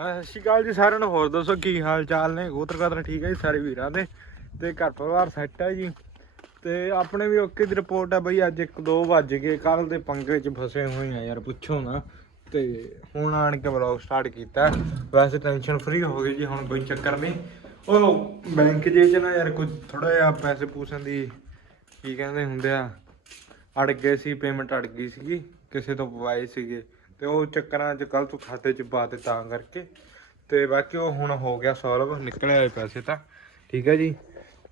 ਹਾਂ ਸਤਿ ਸ਼੍ਰੀ ਅਕਾਲ ਜੀ ਸਾਰਿਆਂ ਨੂੰ। ਹੋਰ ਦੱਸੋ ਕੀ ਹਾਲ ਚਾਲ ਨੇ? ਗੋਤਰ ਕਾਤਰ ਠੀਕ ਹੈ ਜੀ, ਸਾਰੇ ਵੀਰਾਂ ਦੇ। ਤੇ ਘਰ ਪਰਿਵਾਰ ਸੈੱਟ ਹੈ ਜੀ। ਤੇ ਆਪਣੇ ਵੀ ਓਕੇ ਦੀ ਰਿਪੋਰਟ ਹੈ ਬਈ, ਅੱਜ 1-2 ਵੱਜ ਗਏ। ਕੱਲ ਦੇ ਪੰਗੇ 'ਚ ਫਸੇ ਹੋਏ ਆ ਯਾਰ, ਪੁੱਛੋ ਨਾ। ਤੇ ਹੁਣ ਆਣ ਕੇ ਵਲੌਗ ਸਟਾਰਟ ਕੀਤਾ। ਵੈਸੇ ਟੈਨਸ਼ਨ ਫਰੀ ਹੋ ਗਈ ਜੀ, ਹੁਣ ਕੋਈ ਚੱਕਰ ਨਹੀਂ। ਉਹ ਬੈਂਕ ਜੇ ਚ ਨਾ ਯਾਰ ਕੁਝ ਥੋੜਾ ਜਿਹਾ ਪੈਸੇ ਪੂਸਣ ਦੀ ਕੀ ਕਹਿੰਦੇ ਹੁੰਦੇ ਆ, ਅੜ ਗਏ ਸੀ ਪੇਮੈਂਟ ਅੜ ਗਈ ਸੀਗੀ। ਕਿਸੇ ਤੋਂ ਪਵਾਏ ਸੀਗੇ। ਤੇ ਉਹ ਚੱਕਰਾਂ 'ਚ ਕੱਲ ਤੂੰ ਖਾਤੇ 'ਚ ਪਾ ਤੇ ਤਾਂ ਕਰਕੇ। ਤੇ ਬਾਕੀ ਉਹ ਹੁਣ ਹੋ ਗਿਆ ਸੋਲਵ ਨਿਕਲੇ ਆਏ ਪੈਸੇ ਤਾਂ। ਠੀਕ ਹੈ ਜੀ।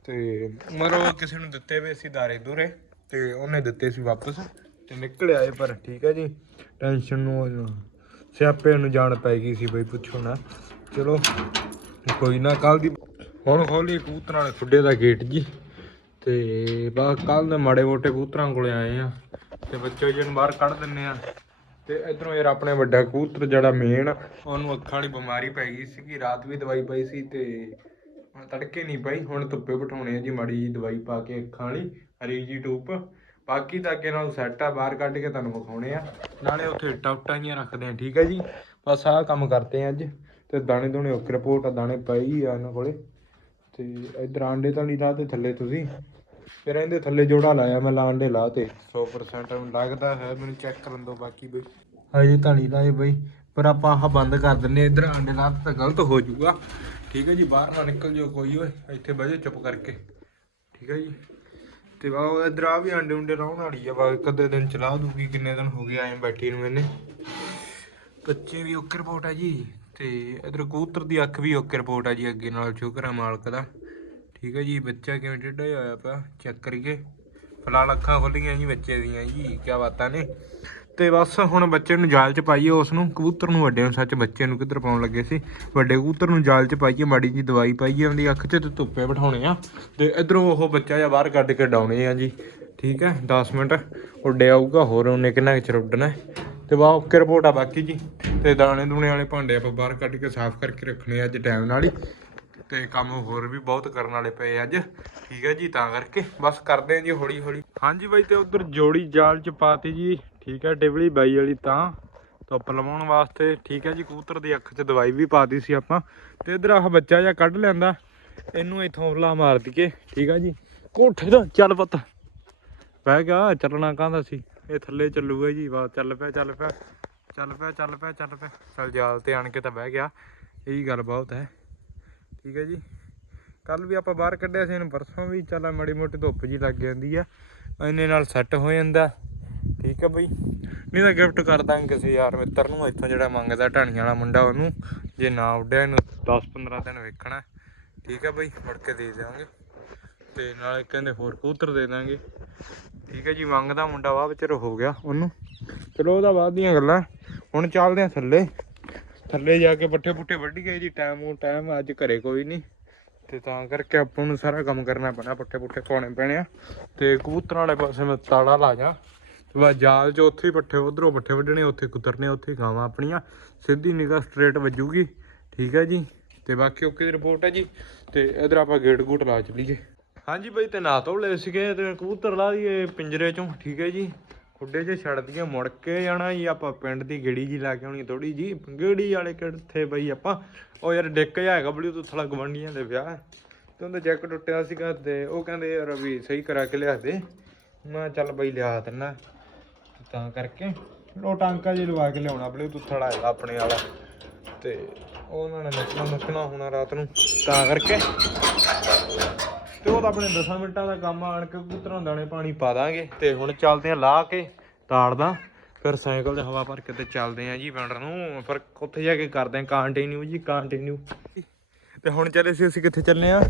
ਤੇ ਮਰੋ ਕਿਸੇ ਨੂੰ ਦਿੱਤੇ ਵੇ ਸੀ ਦਾਰੇ ਦੂਰੇ, ਤੇ ਉਹਨੇ ਦਿੱਤੇ ਸੀ ਵਾਪਸ। ਤੇ ਨਿਕਲ ਆਏ ਪਰ, ਠੀਕ ਹੈ ਜੀ। ਟੈਨਸ਼ਨ ਨੂੰ ਉਹ ਸਿਆਪੇ ਨੂੰ ਜਾਣ ਪੈ ਗਈ ਸੀ ਬਈ, ਪੁੱਛੋ ਨਾ। ਚਲੋ, ਕੋਈ ਨਾ ਕੱਲ ਦੀ ਹੁਣ ਖੋਲੀ ਕਬੂਤਰਾਂ ਵਾਲੇ ਖੁੱਡੇ ਦਾ ਗੇਟ ਜੀ। ਤੇ ਬਾ ਕੱਲ ਦੇ ਮਾੜੇ ਮੋਟੇ ਕਬੂਤਰਾਂ ਕੋਲੇ ਆਏ ਆ। ਤੇ ਬੱਚੇ ਜਿਹਨੂੰ ਬਾਹਰ ਕੱਢ ਦਿੰਨੇ ਆ। ਤੇ ਇਧਰੋਂ ਯਾਰ ਆਪਣੇ ਵੱਡਾ ਕੂਤਰ ਜਿਹੜਾ ਮੇਨ ਉਹਨੂੰ ਅੱਖਾਂ ਵਾਲੀ ਬਿਮਾਰੀ ਪੈ ਗਈ ਸੀਗੀ, ਰਾਤ ਵੀ ਦਵਾਈ ਪਾਈ ਸੀ ਤੇ ਹੁਣ ਤੜਕੇ ਨਹੀਂ ਪਈ, ਹੁਣ ਧੁੱਪੇ ਬਿਠਾਉਣੇ ਆ ਜੀ ਮਾੜੀ ਜੀ ਦਵਾਈ ਪਾ ਕੇ ਅੱਖਾਂ ਵਾਲੀ, ਹਰੀ ਜੀ ਟੂਪ। ਬਾਕੀ ਤਾਂ ਅੱਗੇ ਨਾਲ ਸੈੱਟ ਆ, ਬਾਹਰ ਕੱਢ ਕੇ ਤੁਹਾਨੂੰ ਵਿਖਾਉਣੇ ਆ। ਨਾਲੇ ਉੱਥੇ ਟਾਪਟਾਂ ਹੀ ਰੱਖਦੇ ਆ, ਠੀਕ ਹੈ ਜੀ? ਬਸ ਆਹ ਕੰਮ ਕਰਦੇ ਆ ਅੱਜ। ਤੇ ਦਾਣੇ ਦੋਣੇ, ਓਕੇ ਰਿਪੋਰਟ ਆ, ਦਾਣੇ ਪਈ ਆ ਇਹਨਾਂ ਕੋਲੇ। ਤੇ ਇਧਰ ਆਂਡੇ ਤਾਂ ਨਹੀਂ ਲਾਤੇ ਥੱਲੇ ਤੁਸੀਂ। ਫਿਰ ਇਹਦੇ ਥੱਲੇ ਜੋੜਾ ਲਾਇਆ ਮੈਂ ਲਾਂਡੇ ਲਾਤੇ 100% ਮੈਨੂੰ ਲੱਗਦਾ ਹੈ ਮੈਨੂੰ ਚੈੱਕ ਕਰਨ ਦੋ ਬਾਕੀ ਬਈ। ਹਜੇ ਤਾਂ ਨਹੀਂ ਲਾਏ ਬਈ ਪਰ ਆਪਾਂ ਆਹ ਬੰਦ ਕਰ ਦਿੰਨੇ ਇਧਰ ਆਂਡੇ ਲਾਤੇ ਤਾਂ ਗਲਤ ਹੋ ਜਾਊਗਾ। ਠੀਕ ਹੈ ਜੀ ਬਾਹਰ ਨਾ ਨਿਕਲ ਜਾਓ ਕੋਈ ਓਏ ਇੱਥੇ ਬਹਿ ਜਾਓ ਚੁੱਪ ਕਰਕੇ। ਠੀਕ ਹੈ ਜੀ। ਤੇ ਵਾ ਇਧਰ ਆ ਵੀ ਆਂਡੇ ਉਂਡੇ ਲਾਉਣ ਵਾਲੀ ਆ ਵਾ ਕਦੇ ਦਿਨ ਚਲਾ ਦੂਗੀ ਕਿੰਨੇ ਦਿਨ ਹੋ ਗਏ ਐਂ ਬੈਠੀ ਨੂੰ ਮੈਨੇ ਬੱਚੇ ਵੀ ਓਕੇ ਰਿਪੋਰਟ ਆ ਜੀ ਤੇ ਇਧਰ ਕਬੂਤਰ ਦੀ ਅੱਖ ਵੀ ਓਕੇ ਰਿਪੋਰਟ ਆ ਜੀ ਅੱਗੇ ਨਾਲ ਸ਼ੁਕਰ ਆ ਮਾਲਕ ਦਾ। ਠੀਕ ਹੈ ਜੀ, ਬੱਚਾ ਕਿਵੇਂ ਟੇਢਾ ਜਿਹਾ ਹੋਇਆ ਪਿਆ? ਚੈੱਕ ਕਰੀਏ। ਫਿਲਹਾਲ ਅੱਖਾਂ ਖੁੱਲੀਆਂ ਜੀ, ਬੱਚੇ ਦੀਆਂ ਜੀ ਕੀ ਬਾਤਾਂ ਨੇ। ਤੇ ਬਸ ਹੁਣ ਬੱਚੇ ਨੂੰ ਜਾਲ 'ਚ ਪਾਈਏ, ਉਸ ਨੂੰ ਕਬੂਤਰ ਨੂੰ ਵੱਡੇ ਨੂੰ, ਸੱਚ ਬੱਚੇ ਨੂੰ ਕਿੱਧਰ ਪਾਉਣ ਲੱਗੇ ਸੀ। ਵੱਡੇ ਕਬੂਤਰ ਨੂੰ ਜਾਲ 'ਚ ਪਾਈਏ, ਮਾੜੀ ਜੀ ਦਵਾਈ ਪਾਈਏ, ਉਹਦੀ ਅੱਖ 'ਚ ਤੇ ਧੁੱਪੇ ਬਿਠਾਉਣੇ ਆ। ਤੇ ਇਧਰੋਂ ਉਹ ਬੱਚਾ ਜਿਹਾ ਬਾਹਰ ਕੱਢ ਕੇ ਡਾਉਣੇ ਆ ਜੀ। ਠੀਕ ਹੈ 10 ਮਿੰਟ ਉੱਡੇ ਆਊਗਾ, ਹੋਰ ਉਹਨੇ ਕਿੰਨਾ ਕੁ ਚਿਰ ਉੱਡਣਾ ਹੈ। ਤੇ ਵਾਹ ਓਕੇ ਰਿਪੋਰਟ ਆ ਬਾਕੀ ਜੀ। ਤੇ ਦਾਣੇ ਦੂਣੇ ਵਾਲੇ ਭਾਂਡੇ ਆਪਾਂ ਬਾਹਰ ਕੱਢ ਕੇ ਸਾਫ਼ ਕਰਕੇ ਰੱਖਣੇ ਆ ਅੱਜ ਟਾਈਮ ਨਾਲ ਹੀ। ਤੇ ਕੰਮ ਹੋਰ ਵੀ ਬਹੁਤ ਕਰਨ ਵਾਲੇ ਪਏ ਅੱਜ। ਠੀਕ ਹੈ ਜੀ, ਤਾਂ ਕਰਕੇ ਬਸ ਕਰਦੇ ਆ ਜੀ ਹੌਲੀ ਹੌਲੀ ਹਾਂਜੀ ਬਾਈ, ਤੇ ਉਧਰ ਜੋੜੀ ਜਾਲ ਚ ਪਾਤੀ ਜੀ। ਠੀਕ ਹੈ ਟਿਬਲੀ ਬਾਈ ਵਾਲੀ ਤਾਂ। ਧੁੱਪ ਲਵਾਉਣ ਵਾਸਤੇ ਠੀਕ ਹੈ ਜੀ, ਕਬੂਤਰ ਦੀ ਅੱਖ 'ਚ ਦਵਾਈ ਵੀ ਪਾਤੀ ਸੀ ਆਪਾਂ। ਤੇ ਇਧਰ ਆਹ ਬੱਚਾ ਜਿਹਾ ਕੱਢ ਲੈਂਦਾ ਇਹਨੂੰ ਇਥੋਂ ਉਲਾ ਮਾਰ ਦਈਏ। ਠੀਕ ਹੈ ਜੀ। ਕੋਠੇ ਦਾ ਚੱਲ ਪੁੱਤ। ਬਹਿ ਗਿਆ, ਚੱਲਣਾ ਕਾਹਦਾ ਸੀ? ਇਹ ਥੱਲੇ ਚੱਲੂਗਾ ਜੀ ਵਾਹ ਚੱਲ ਪਿਆ ਚੱਲ ਪਿਆ। ਚੱਲ ਪਿਆ ਚੱਲ ਪਿਆ ਚੱਲ ਪਿਆ। ਚੱਲ ਜਾਲ ਤੇ ਆਣ ਕੇ ਤਾਂ ਬਹਿ ਗਿਆ। ਇਹੀ ਗੱਲ ਬਹੁਤ ਹੈ। ਠੀਕ ਹੈ ਜੀ। ਕੱਲ ਵੀ ਆਪਾਂ ਬਾਹਰ ਕੱਢਿਆ ਸੀ, ਇਹਨੂੰ ਪਰਸੋਂ ਵੀ ਚੱਲ ਮੜੀ ਮੋਟੀ ਧੁੱਪ ਜੀ ਲੱਗ ਜਾਂਦੀ ਆ। ਇੰਨੇ ਨਾਲ ਸੈੱਟ ਹੋ ਜਾਂਦਾ। ਠੀਕ ਹੈ ਬਈ। ਨਹੀਂ ਤਾਂ ਗਿਫਟ ਕਰ ਦਾਂਗੇ ਕਿਸੇ ਯਾਰ ਮਿੱਤਰ ਨੂੰ, ਇੱਥੋਂ ਜਿਹੜਾ ਮੰਗਦਾ ਢਾਣੀਆਂ ਵਾਲਾ ਮੁੰਡਾ ਉਹਨੂੰ। ਜੇ ਨਾ ਉੱਡਿਆ, ਇਹਨੂੰ 10-15 ਦਿਨ ਵੇਖਣਾ। ਠੀਕ ਹੈ ਬਈ, ਮੁੜ ਕੇ ਦੇ ਦਿਆਂਗੇ। ਤੇ ਨਾਲੇ ਕਹਿੰਦੇ ਹੋਰ ਕਬੂਤਰ ਦੇ ਦਾਂਗੇ। ਠੀਕ ਹੈ ਜੀ, ਮੰਗਦਾ ਮੁੰਡਾ, ਵਾਹ, ਵਿਚਾਰ ਹੋ ਗਿਆ ਉਹਨੂੰ। ਚਲੋ, ਉਹਦਾ ਬਾਅਦ ਦੀਆਂ ਗੱਲਾਂ। ਹੁਣ ਚੱਲਦੇ ਆ ਥੱਲੇ। ਥੱਲੇ ਜਾ ਕੇ ਪੱਠੇ ਪੁੱਠੇ ਵੱਢ ਗਏ ਜੀ ਟਾਈਮ ਉਹ ਟਾਈਮ ਅੱਜ ਘਰੇ ਕੋਈ ਨਹੀਂ। ਤੇ ਤਾਂ ਕਰਕੇ ਆਪਾਂ ਨੂੰ ਸਾਰਾ ਕੰਮ ਕਰਨਾ ਪੈਣਾ, ਪੱਠੇ ਪੁੱਠੇ ਪਾਉਣੇ ਪੈਣੇ ਆ। ਤੇ ਕਬੂਤਰਾਂ ਵਾਲੇ ਪਾਸੇ ਮੈਂ ਤਾਲਾ ਲਾ ਜਾ। ਤੇ ਬਸ ਜਾਲ 'ਚ ਉੱਥੇ ਹੀ ਪੱਠੇ, ਉਧਰੋਂ ਪੱਠੇ ਵੱਢਣੇ, ਉੱਥੇ ਕੁਤਰਨੇ, ਉੱਥੇ ਹੀ ਗਾਵਾਂ ਆਪਣੀਆਂ। ਸਿੱਧੀ ਨਿਗਾਹ ਸਟ੍ਰੇਟ ਵੱਜੂਗੀ, ਠੀਕ ਹੈ ਜੀ? ਤੇ ਬਾਕੀ ਓਕੇ ਦੀ ਰਿਪੋਰਟ ਹੈ ਜੀ। ਤੇ ਇਧਰ ਆਪਾਂ ਗੇਟ ਗੂਟ ਲਾ ਚਲੀਏ। ਹਾਂਜੀ ਬਈ, ਤੇ ਨਾ ਧੋ ਲਏ ਸੀਗੇ ਤੇ ਕਬੂਤਰ ਲਾ ਦਈਏ ਪਿੰਜਰੇ ਚੋਂ, ਠੀਕ ਹੈ ਜੀ? ਖੁੱਡੇ 'ਚ ਛੱਡਦੀਆਂ, ਮੁੜ ਕੇ ਜਾਣਾ ਜੀ ਆਪਾਂ ਪਿੰਡ ਦੀ ਗੇੜੀ ਜੀ ਲਾ ਕੇ ਆਉਣੀ ਥੋੜੀ ਜੀ ਗੇੜੀ ਵਾਲੇ ਕਿੱਥੇ ਬਈ ਆਪਾਂ? ਉਹ ਯਾਰ ਡਿੱਕ ਜਾ ਹੈਗਾ ਬਲੂਟੂਥ ਵਾਲਾ ਗਵੰਡੀਆਂ ਦੇ ਵਿਆਹ। ਹੈ। ਤੇ ਉਹਦਾ ਜੈਕ ਟੁੱਟਿਆ ਸੀਗਾ ਤੇ ਉਹ ਕਹਿੰਦੇ ਯਾਰ ਵੀ ਸਹੀ ਕਰਾ ਕੇ ਲਿਆ ਦੇ। ਮੈਂ ਕਿਹਾ ਚੱਲ ਬਈ ਲਿਆ ਦਿੰਨਾ। ਤਾਂ ਕਰਕੇ ਉਹ ਟਾਂਕਾ ਜਿਹਾ ਲਵਾ ਕੇ ਲਿਆਉਣਾ ਬਲੂਟੂਥ ਵਾਲਾ ਹੈਗਾ ਆਪਣੇ ਵਾਲਾ। ਤੇ ਉਹਨਾਂ ਨੇ ਨੱਚਣਾ ਨੱਚਣਾ ਹੋਣਾ ਰਾਤ ਨੂੰ। ਤਾਂ ਕਰਕੇ ਤੇ ਉਹ ਤਾਂ ਆਪਣੇ 10 ਮਿੰਟਾਂ ਦਾ ਕੰਮ ਆਣ ਕੇ ਕਬੂਤਰਾਂ ਨੂੰ ਦਾਣੇ ਪਾਣੀ ਪਾ ਦਾਂਗੇ। ਤੇ ਹੁਣ ਚੱਲਦੇ ਆ ਲਾ ਕੇ ਤਾੜਦਾ। ਫਿਰ ਸਾਈਕਲ ਤੇ ਹਵਾ ਭਰ ਕੇ ਤੇ ਚੱਲਦੇ ਆ ਜੀ ਪਿੰਡ ਨੂੰ। ਫਿਰ ਉੱਥੇ ਜਾ ਕੇ ਕਰਦੇ ਆ ਕੰਟੀਨਿਊ ਜੀ ਕੰਟੀਨਿਊ ਤੇ ਹੁਣ ਚੱਲੇ ਸੀ ਅਸੀਂ ਕਿੱਥੇ ਚੱਲੇ ਆ?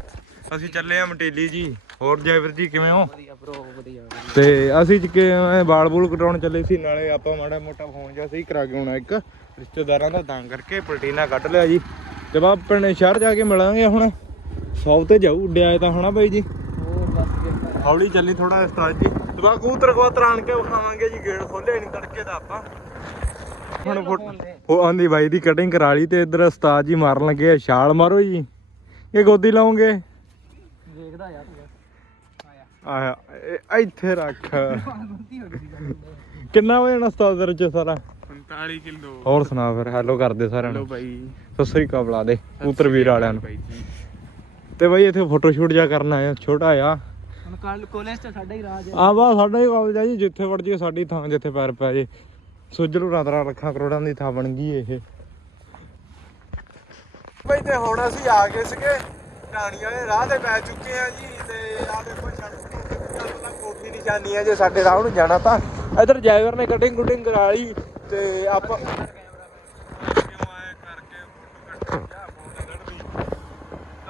ਅਸੀਂ ਚੱਲੇ ਆ ਮਟੇਲੀ ਜੀ। ਹੋਰ ਜੈਵਰ ਜੀ ਕਿਵੇਂ ਹੋ? ਵਧੀਆ ਬ్రో ਵਧੀਆ ਤੇ ਅਸੀਂ ਜਿੱਕੇ ਵਾਲ ਬੂਲ ਕਟਾਉਣ ਚੱਲੇ ਸੀ ਨਾਲੇ ਆਪਾਂ ਮਾੜਾ ਮੋਟਾ ਫੋਨ ਜਿਹਾ ਸਹੀ ਕਰਾ ਕੇ ਆਉਣਾ ਇੱਕ। ਰਿਸ਼ਤੇਦਾਰਾਂ ਦਾ ਤਾਂ ਕਰਕੇ ਪਲਟੀਨਾ ਕੱਢ ਲਿਆ ਜੀ। ਤੇ ਬਾ ਪਿੰਡ ਸ਼ਹਿਰ ਜਾ ਕੇ ਮਿਲਾਂਗੇ ਹੁਣ। ਸੌ ਤੇ ਜਾਊ ਉੱਡਿਆ ਤਾਂ ਹੋਣਾ ਬਾਈ ਜੀ? ਹੋਰ ਬਸ ਕਿਰਪਾ ਹੌਲੀ ਚੱਲੀ ਥੋੜਾ ਉਸਤਾਦ ਜੀ। ਤੇ ਬਾ ਕਬੂਤਰ ਕਬੂਤਰ ਆਣ ਕੇ ਵਿਖਾਵਾਂਗੇ ਜੀ ਗੇਟ ਖੋਲਿਆ ਨਹੀਂ ਤੜਕੇ ਦਾ ਆਪਾਂ। ਹੁਣ ਫੁੱਟ- ਉਹ ਆਂਦੀ ਬਾਈ ਦੀ ਕਟਿੰਗ ਕਰਾ ਲਈ ਤੇ ਇੱਧਰ ਉਸਤਾਦ ਜੀ ਮਾਰਨ ਲੱਗੇ ਆ ਛਾਲ ਮਾਰੋ ਜੀ। ਇਹ ਗੋਦੀ ਲਾਉਂਗੇ। ਦੇਖਦਾ ਯਾਰ ਆਇਆ। ਇੱਥੇ ਰੱਖ। ਹੋ ਕਿੰਨਾ ਵਜੇ ਨਾ ਉਸਤਾਦ ਤੇਰੇ ਚ ਸਾਰਾ? 45 ਕਿਲੋ। ਹੋਰ ਸੁਣਾ ਫਿਰ ਹੈਲੋ ਕਰਦੇ ਸਾਰਿਆਂ ਲੋ ਨੂੰ ਬਾਈ। ਸਤਿ ਸ੍ਰੀ ਅਕਾਲ ਬੁਲਾ ਦੇ ਕਬੂਤਰ ਵੀਰ ਵਾਲਿਆਂ ਨੂੰ। ਬਾਈ ਜੀ। ਤੇ ਬਾਈ ਇੱਥੇ ਫੋਟੋ ਸ਼ੂਟ ਜਾ ਕਰਨਾ ਆ ਛੋਟਾ ਆ ਹੁਣ ਕੱਲ ਕਾਲਜ ਤੇ ਸਾਡਾ ਹੀ ਰਾਜ ਹੈ। ਆ ਵਾ ਸਾਡਾ ਹੀ ਕਾਲਜ ਆ ਜੀ ਜਿੱਥੇ ਵੜ ਜੀ ਸਾਡੀ ਥਾਂ ਜਿੱਥੇ ਪੈਰ ਪੈ ਜੇ। ਸੁਜਲੂ ਰਾਤਰਾ ਲੱਖਾਂ ਕਰੋੜਾਂ ਦੀ ਥਾਂ ਬਣ ਗਈ ਇਹ। ਬਈ ਤੇ ਹੁਣ ਅਸੀਂ ਆ ਗਏ ਸੀਗੇ ਢਾਣੀਆਂ ਦੇ ਰਾਹ ਤੇ ਪੈ ਚੁੱਕੇ ਆ ਜੀ ਤੇ ਆ ਦੇਖੋ ਸੜਕ ਕੋਠੀ ਨਿਸ਼ਾਨੀ ਆ ਜੇ ਸਾਡੇ ਰਾਹ ਨੂੰ ਜਾਣਾ ਤਾਂ। ਇਧਰ ਡਰਾਈਵਰ ਨੇ ਕਟਿੰਗ ਕੁਟਿੰਗ ਕਰਾ ਲਈ ਤੇ ਆਪਾਂ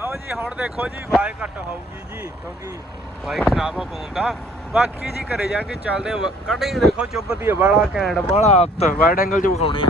ਲਓ ਜੀ ਹੁਣ ਦੇਖੋ ਜੀ ਵਾਇ ਘੱਟ ਹੋਊਗੀ ਜੀ ਕਿਉਂਕਿ ਵਾਇ ਖਰਾਬ ਹੋ ਪਉਂਦਾ ਬਾਕੀ ਜੀ ਘਰੇ ਜਾ ਕੇ ਚੱਲਦੇ ਕਟਿੰਗ ਦੇਖੋ ਚੁੱਭਦੀ ਹੈ ਵਾਲਾ ਕੈਂਡ ਵਾਲਾ ਹੱਥ ਵਾਈਡ ਐਂਗਲ ਚ ਵਿਖਾਉਣੀ।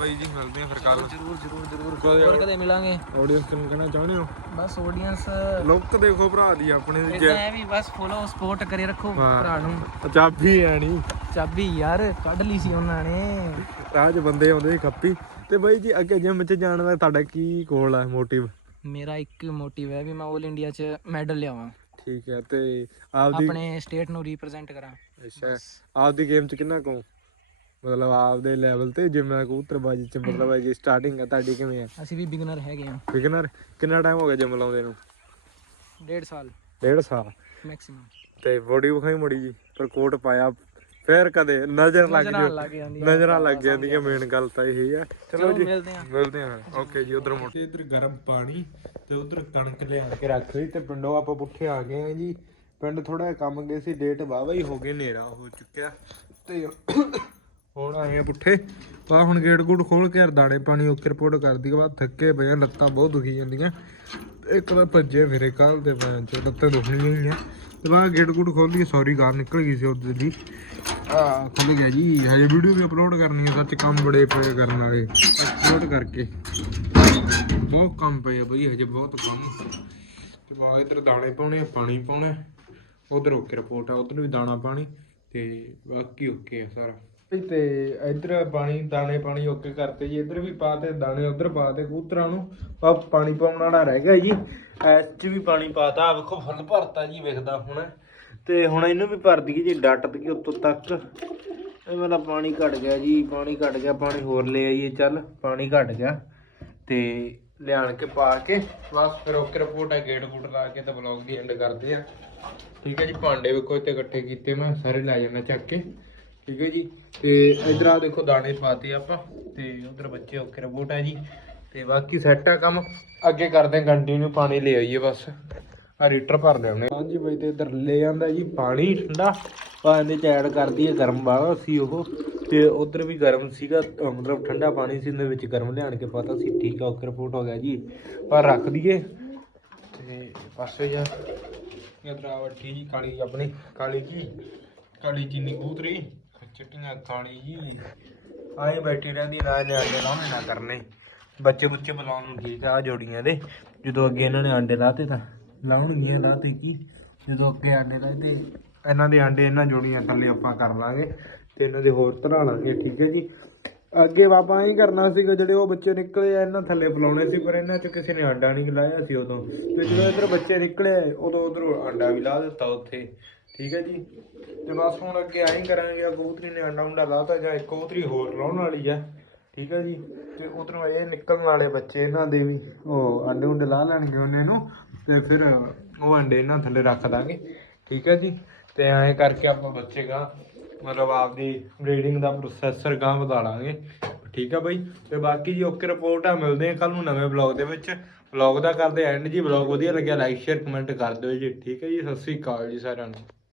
ਬਈ ਜੀ ਮਿਲਦੇ ਆ ਫਿਰ ਕੱਲ ਜਰੂਰ ਜਰੂਰ ਜਰੂਰ ਹੋਰ ਕਦੇ ਮਿਲਾਂਗੇ? ਆਡੀਅנס ਨੂੰ ਕਹਿਣਾ ਚਾਹੁੰਦੇ ਹੋ? ਬਸ ਆਡੀਅנס ਲੁੱਕ ਦੇਖੋ ਭਰਾ ਦੀ ਆਪਣੇ ਦੀ ਜੈ ਵੀ ਬਸ ਫੋਲੋ ਸਪੋਰਟ ਕਰੇ ਰੱਖੋ ਭਰਾ ਨੂੰ। ਚਾਬੀ ਆਣੀ ਚਾਬੀ ਯਾਰ ਕੱਢ ਲਈ ਸੀ ਉਹਨਾਂ ਨੇ। ਰਾਜ ਬੰਦੇ ਆਉਂਦੇ ਖੱਪੀ। ਤੇ ਬਈ ਜੀ ਅੱਗੇ ਜਿਮ ਚ ਜਾਣ ਦਾ ਤੁਹਾਡਾ ਕੀ ਗੋਲ ਹੈ ਮੋਟਿਵ ਮੇਰਾ ਇੱਕ ਮੋਟਿਵ ਹੈ ਵੀ ਮੈਂ 올 ਇੰਡੀਆ 'ਚ ਮੈਡਲ ਲਿਆਵਾਂ। ਠੀਕ ਹੈ ਤੇ ਆਪਦੀ ਆਪਣੇ ਸਟੇਟ ਨੂੰ ਰਿਪਰੈਜ਼ੈਂਟ ਕਰਾਂ। ਅੱਛਾ ਆਪਦੀ ਗੇਮ 'ਚ ਕਿੰਨਾ ਕੋ ਮਤਲਬ ਆਪਦੇ ਲੈਵਲ ਤੇ ਜਿਵੇਂ ਕਬੂਤਰਬਾਜੀ 'ਚ ਮਤਲਬ ਹੈ ਕਿ ਸਟਾਰਟਿੰਗ ਹੈ ਤੁਹਾਡੀ ਕਿਵੇਂ ਹੈ? ਅਸੀਂ ਵੀ ਬਿਗਨਰ ਹੈਗੇ ਆ ਬਿਗਨਰ ਕਿੰਨਾ ਟਾਈਮ ਹੋ ਗਿਆ ਜਿਮ ਲਾਉਂਦੇ ਨੂੰ? ਡੇਢ ਸਾਲ। ਡੇਢ ਸਾਲ। ਮੈਕਸਿਮਮ ਤੇ ਬੋਡੀ ਵਿਖਾਈ ਮੁੜੀ ਜੀ ਪਰ ਕੋਟ ਪਾਇਆ। ਫੇਰ ਕਦੇ ਨਜ਼ਰ ਲੱਗ ਨਜ਼ਰਾਂ ਜਾ ਲੱਗ ਜਾਂਦੀ। ਨਜ਼ਰਾਂ ਲੱਗ ਜਾਂਦੀਆਂ ਮੇਨ ਗੱਲ ਤਾਂ ਇਹ ਆ। ਚਲੋ ਜੀ ਮਿਲਦੇ ਹਾਂ। ਓਕੇ ਜੀ ਉਧਰ ਮੁੜ। ਇਧਰ ਗਰਮ ਪਾਣੀ ਤੇ ਉਧਰ ਕਣਕ ਲਿਆ ਕੇ ਰੱਖ ਲਈ ਤੇ ਪਿੰਡੋਂ ਆਪਾਂ ਪੁੱਠੇ ਆ ਗਏ ਆ ਜੀ। ਪਿੰਡ ਥੋੜਾ ਕੰਮ ਗਏ ਸੀ ਡੇਟ ਵਾਵਾ ਹੀ ਹੋ ਗਏ ਹਨੇਰਾ ਹੋ ਚੁੱਕਿਆ। ਤੇ ਹੁਣ ਆਏ ਆ ਪੁੱਠੇ। ਆ ਹੁਣ ਗੇਟ ਗੂਟ ਖੋਲ ਕੇ ਦਾਣੇ ਪਾਣੀ ਓਕੇ ਰਿਪੋਰਟ ਕਰਦੀ ਕੇ ਬਾਅਦ ਥੱਕੇ ਪਏ ਆ, ਲੱਤਾਂ ਬਹੁਤ ਦੁਖੀ ਜਾਂਦੀਆਂ। ਇੱਕ ਤਾਂ ਭੱਜੇ ਫਿਰੇ ਕੱਲ ਦੇ ਪੈਣ ਚ ਲੱਤਾਂ ਦੁਖਣੀਆਂ ਹੀ ਆ। ਤੇ ਬਾਅਦ ਗੇਟ ਗੂਟ ਖੋਲ ਲਈ ਸੌਰੀ ਗਾਲ ਨਿਕਲ ਗਈ ਸੀ ਉਹਦੇ ਦੀ। ਆ ਖੁੱਲ ਗਿਆ ਜੀ। ਹਜੇ ਵੀਡੀਓ ਵੀ ਅਪਲੋਡ ਕਰਨੀ ਹੈ ਸੱਚ ਕੰਮ ਬੜੇ ਪਏ ਕਰਨ ਵਾਲੇ। ਅਪਲੋਡ ਕਰਕੇ। ਬਹੁਤ ਕੰਮ ਪਏ ਆ ਬਈ, ਹਜੇ ਬਹੁਤ ਕੰਮ। ਤੇ ਬਾਅਦ ਇਧਰ ਦਾਣੇ ਪਾਉਣੇ ਆ, ਪਾਣੀ ਪਾਉਣਾ ਉਧਰ ਓਕੇ ਰਿਪੋਰਟ ਆ, ਉਧਰ ਵੀ ਦਾਣਾ ਪਾਣੀ ਤੇ ਬਾਕੀ ਓਕੇ ਆ ਸਾਰਾ। ਤੇ ਇਧਰ ਪਾਣੀ, ਦਾਣੇ ਪਾਣੀ ਓਕੇ ਕਰਤੇ ਜੀ। ਇਧਰ ਵੀ ਪਾਤੇ ਦਾਣੇ, ਉਧਰ ਪਾਤੇ ਕਬੂਤਰਾਂ ਨੂੰ। ਆ ਪਾਣੀ ਪਾਉਣ ਵਾਲਾ ਰਹਿ ਗਿਆ ਜੀ। ਐਚ ਵੀ ਪਾਣੀ ਪਾਤਾ। ਆ ਵੇਖੋ, ਫੁੱਲ ਭਰਤਾ ਜੀ, ਵੇਖਦਾ ਹੁਣ। ਤੇ ਹੁਣ ਇਹਨੂੰ ਵੀ ਭਰ ਦਈਏ ਜੀ, ਡੱਟ ਦਈਏ ਉੱਤੋਂ ਤੱਕ। ਇਹ ਮੇਰਾ ਪਾਣੀ ਘਟ ਗਿਆ ਜੀ, ਪਾਣੀ ਘਟ ਗਿਆ, ਪਾਣੀ ਹੋਰ ਲੈ ਆਈਏ, ਚੱਲ, ਪਾਣੀ ਘਟ ਗਿਆ। ਤੇ ਲਿਆਣ ਕੇ ਪਾ ਕੇ, ਬਸ ਫਿਰ ਓਕੇ ਰਿਪੋਰਟ ਹੈ ਗੇਟ ਗੂਟ ਲਾ ਕੇ ਤਾਂ ਬਲੌਗ ਦੀ ਐਂਡ ਕਰਦੇ ਆ। ਠੀਕ ਹੈ ਜੀ, ਭਾਂਡੇ ਵੇਖੋ ਇੱਥੇ ਇਕੱਠੇ ਕੀਤੇ ਮੈਂ, ਸਾਰੇ ਲੈ ਜਾਣਾ ਚੱਕ ਕੇ। ਠੀਕ ਹੈ ਜੀ, ਤੇ ਇਧਰ ਆ ਦੇਖੋ ਦਾਣੇ ਪਾਤੇ ਆਪਾਂ, ਤੇ ਉਧਰ ਬੱਚੇ ਓਕੇ ਰਿਪੋਰਟ ਹੈ ਜੀ। ਤੇ ਬਾਕੀ ਸੈੱਟ ਆ ਕੰਮ, ਅੱਗੇ ਕਰਦੇ ਕੰਟੀਨਿਊ ਪਾਣੀ ਲੈ ਆਈਏ ਬਸ। ਆ ਰੀਟਰ ਭਰ ਲਿਆਉਣੇ ਹਾਂਜੀ ਬਈ ਤੇ ਇਧਰ ਲੈ ਜਾਂਦਾ ਜੀ ਪਾਣੀ ਠੰਡਾ। ਪਾ ਚ ਐਡ ਕਰਦੀ ਹੈ ਗਰਮ ਵਾਲਾ ਸੀ ਉਹ। ਤੇ ਉਧਰ ਵੀ ਗਰਮ ਸੀਗਾ ਮਤਲਬ ਠੰਡਾ ਪਾਣੀ ਸੀ, ਉਹਦੇ ਵਿੱਚ ਗਰਮ ਲਿਆਣ ਕੇ ਪਤਾ ਸੀ। ਠੀਕ ਆ ਓਕੇ ਰਿਪੋਰਟ ਹੋ ਗਿਆ ਜੀ। ਪਰ ਰੱਖ ਦਈਏ। ਤੇ ਪਾਸੇ ਜਾ। ਇਹ ਦਰਾਵਟੀ ਜੀ, ਕਾਲੀ ਆਪਣੀ। ਕਾਲੀ ਜੀ, ਕਾਲੀ ਚੀਨੀ ਕਬੂਤਰੀ। ਚਿੱਟੀਆਂ ਕਾਲੀ ਜੀ। ਆਏ ਬੈਠੀ ਰਹਿੰਦੀ ਨਾ ਇਹਨੇ ਆਂਡੇ ਲਾਉਣੇ ਨਾ ਕਰਨੇ। ਬੱਚੇ ਬੁੱਚੇ ਬੁਲਾਉਣ ਨੂੰ ਠੀਕ ਆ, ਆਹ ਜੋੜੀਆਂ ਦੇ। ਜਦੋਂ ਅੱਗੇ ਇਹਨਾਂ ਨੇ ਆਂਡੇ ਲਾਤੇ ਤਾਂ ਲਾਉਣਗੀਆਂ ਲਾਤੇ ਕੀ? ਜਦੋਂ ਅੱਗੇ ਆਂਡੇ ਲਾਏ ਤੇ ਇਹਨਾਂ ਦੇ ਆਂਡੇ, ਇਹਨਾਂ ਜੋੜੀਆਂ ਥੱਲੇ ਆਪਾਂ ਕਰ ਲਾਂਗੇ ਤੇ ਇਹਨਾਂ ਦੇ ਹੋਰ ਧਰਾ ਲਾਂਗੇ, ਠੀਕ ਹੈ ਜੀ? ਅੱਗੇ ਬਾਬਾ ਇਹ ਕਰਨਾ ਸੀਗਾ, ਜਿਹੜੇ ਉਹ ਬੱਚੇ ਨਿਕਲੇ ਆ, ਇਹਨਾਂ ਥੱਲੇ ਬੁਲਾਉਣੇ ਸੀ, ਪਰ ਇਹਨਾਂ ਚ ਕਿਸੇ ਨੇ ਆਂਡਾ ਨਹੀਂ ਲਾਇਆ ਸੀ ਉਦੋਂ। ਤੇ ਜਦੋਂ ਇਧਰ ਬੱਚੇ ਨਿਕਲੇ, ਉਦੋਂ ਉਧਰ ਆਂਡਾ ਵੀ ਲਾ ਦਿੱਤਾ ਉੱਥੇ, ਠੀਕ ਹੈ ਜੀ? ਤੇ ਬਸ ਹੁਣ ਅੱਗੇ ਐਂ ਕਰਾਂਗੇ ਆ ਕਬੂਤਰੀ ਨੇ ਆਂਡਾ ਉਂਡਾ ਲਾਤਾ ਜਾਂ ਇੱਕ ਕਬੂਤਰੀ ਹੋਰ ਲਾਉਣ ਵਾਲੀ ਆ, ਠੀਕ ਹੈ ਜੀ? ਤੇ ਉਧਰੋਂ ਇਹ ਨਿਕਲਣ ਵਾਲੇ ਬੱਚੇ ਇਹਨਾਂ ਦੇ ਵੀ, ਉਹ ਆਂਡੇ ਉਂਡੇ ਲਾ ਲੈਣਗੇ ਉਹਨੇ ਨੂੰ ਤੇ ਫਿਰ ਉਹ ਆਂਡੇ ਇਹਨਾਂ ਥੱਲੇ ਰੱਖ ਦਾਂਗੇ। ਠੀਕ ਹੈ ਜੀ? ਤੇ ਐਂ ਕਰਕੇ ਆਪਾਂ ਬੱਚੇ ਗਾ, ਮਤਲਬ ਆਪਦੀ ਬਰੀਡਿੰਗ ਦਾ ਪ੍ਰੋਸੈਸਰ ਗਾਂ ਵਧਾ ਲਾਂਗੇ। ਠੀਕ ਆ ਬਾਈ? ਤੇ ਬਾਕੀ ਜੀ ਓਕੇ ਰਿਪੋਰਟ ਆ, ਮਿਲਦੇ ਆ ਕੱਲ ਨੂੰ ਨਵੇਂ ਵਲੌਗ ਦੇ ਵਿੱਚ। ਵਲੌਗ ਦਾ ਕਰਦੇ ਐਂਡ ਜੀ ਵਲੌਗ ਵਧੀਆ ਲੱਗਿਆ ਲਾਈਕ ਸ਼ੇਅਰ ਕਮੈਂਟ ਕਰ ਦਿਓ ਜੀ। ਠੀਕ ਹੈ ਜੀ? ਸਤਿ ਸ੍ਰੀ ਅਕਾਲ ਜੀ ਸਾਰਿਆਂ ਨੂੰ।